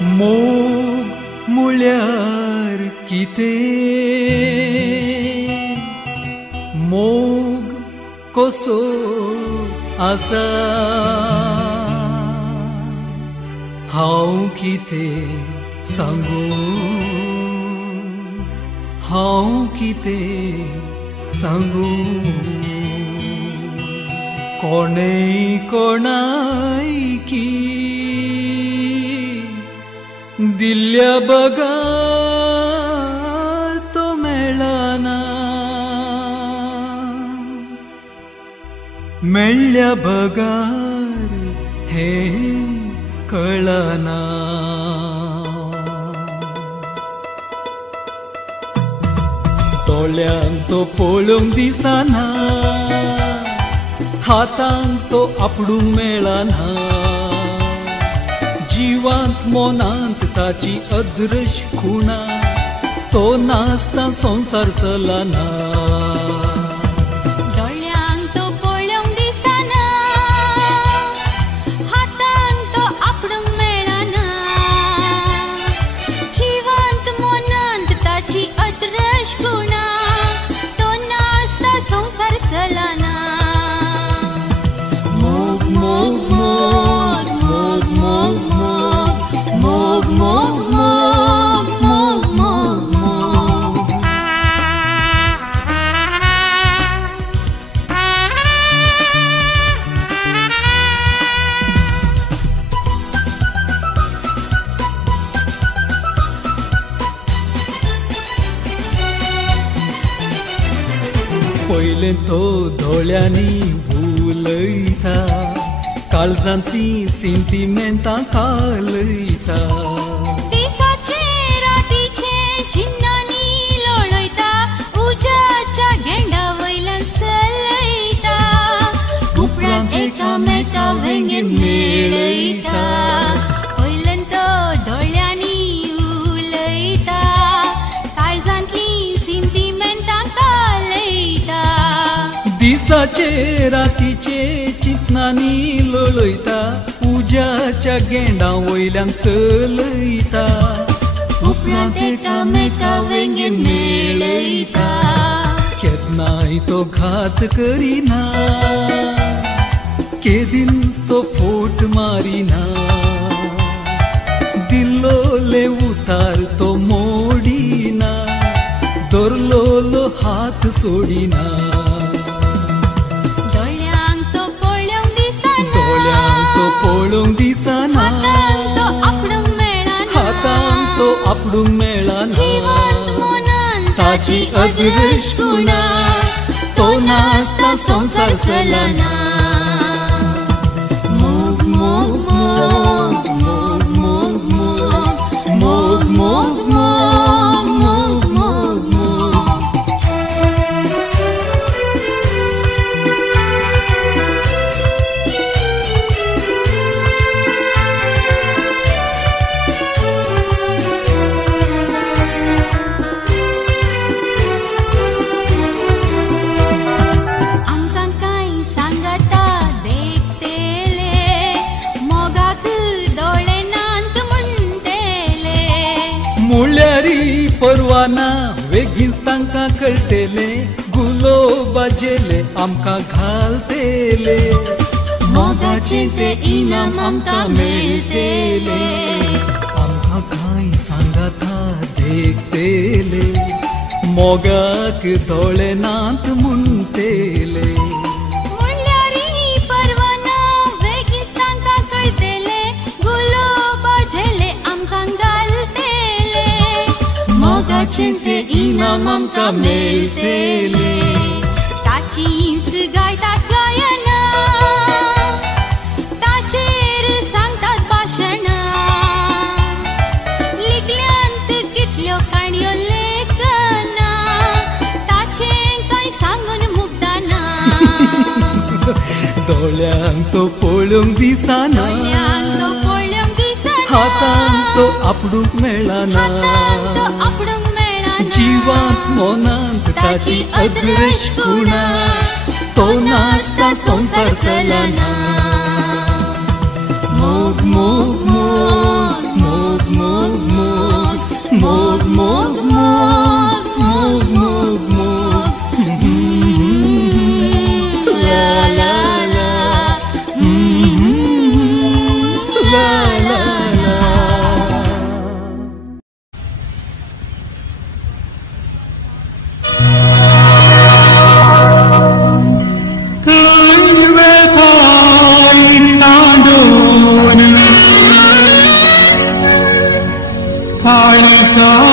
मोग म्हळ्यार कितें मोग कसो आसा हांव कितें सांगू हांव कितें सांगू कोणेय कोणाय की दिल्ल्या बगा तो मेळना मेळ्ळ्या बगार हें कळना दोळ्यांक तो पळोवंक दिसना हातांक तो आपडूंक मेळना जिवांत मोनांत ताची अदृश खुणा तो नासता संसार चलना मोग मोग मोग मोग मोग मोग मोग मोग मोग मोग मोग पयले तो दोळ्यांनी उलयता काळजांतली सेंटिमेंटां कालयता दिसाचे रातीचे चिन्नांनी लोळयता उज्याच्या गेंडा वयल्यान चलयता उपरांत एकामेका वेंगेन मेळयता पयलें तो दोळ्यांनी उलयता काळजांतली सेंटिमेंटां कालयता दिसाचे रातीचे चिंतनांनी लोळयता उज्याच्या गेंडा वयल्यान चलयता उपरांत एकामेका वेंगेन मेळयता केन्नाय तो घात करिना केदींच तो फोट मारिना दिल्लोले उतार तो मोडिना धरलोलो हात सोडिना पळोवंक दिसना हातांक तो आपडूंक मेळना ताची अदृश खुणा तो नासता संसार चलना मोग मोग मोग मोग मोग मोग मोग मोग मोग मोग मोग मोग मुळ्यारी परवाना वेगीच तांकां कळटेले गुलो बाजेले आमकां घालतेले मोगाचे ते इनाम आमकां मेळटेले आमकां कांय सांगाता देखतेले मोगाक दोळे नात म्हणटेले ते इनाम आमकां मेळटेले ताची इंस गायतात गायना ताचेर सांगतात भाशणां लिखल्यांत कितल्यो काणयो लेखना ताचें कांय सांगून मुक्ताना दोळ्यांक तो पळोवंक दिसना हातांक तो आपडूंक मेळना जिवांत मोनांत ताची अदृश खुणा तो नासता संसार चलना मोग मोग मोग मोग का